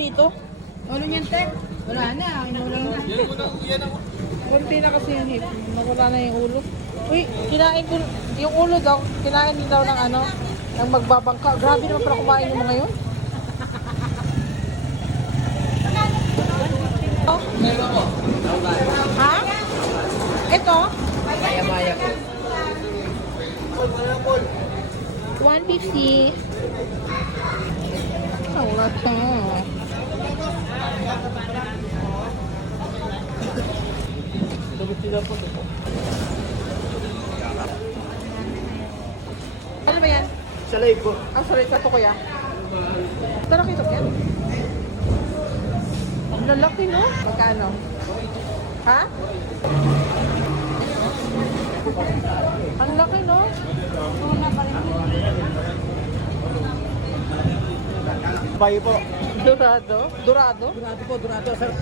nito? Ulo niyan, te. Wala na, inulang na. Kunti na kasi yung hip. Nawala na yung ulo. Uy, kinain ko, yung ulo daw, kinain din daw ng ano, ng magbabangka. Grabe naman para kumain yung mga yun. Oh. Ha? Ito? Maya-maya po. 150. Wala ka. Ano ba yan? Salay po. Ah, sorry, kato kuya. Ito nakita ko yan. Ang lalaki, no? Magkano? Ha? Ang laki, no? Bayo po. Dorado? Dorado? Durado po, durado. Sir.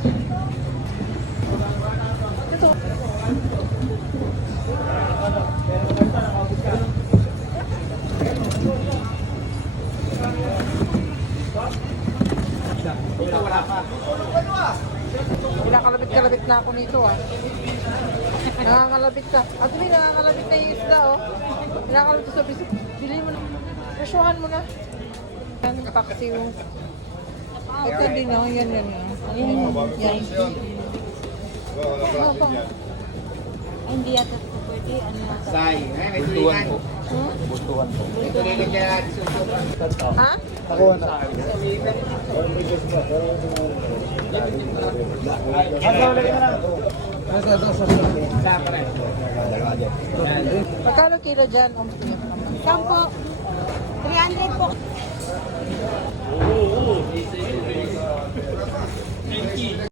Ito. Ito wala pa. Pinakalabit-kalabit na ako nito, ah. Nangangalabit ka. At may nangangalabit na yung isda, oh. Pinakalabit sa bisip. Bilhin mo na. Presyohan mo na. Yan, paksiw. Ito din, oh. Yan, yan, yan. Yan. Ano ba? Hindi yata po pwede. Ano yata? Say. May tulingan. Hmm? Butuan po. May tulingan dyan. Ha? Ako na. Magkano kilo dyan? Sampo. 300 po.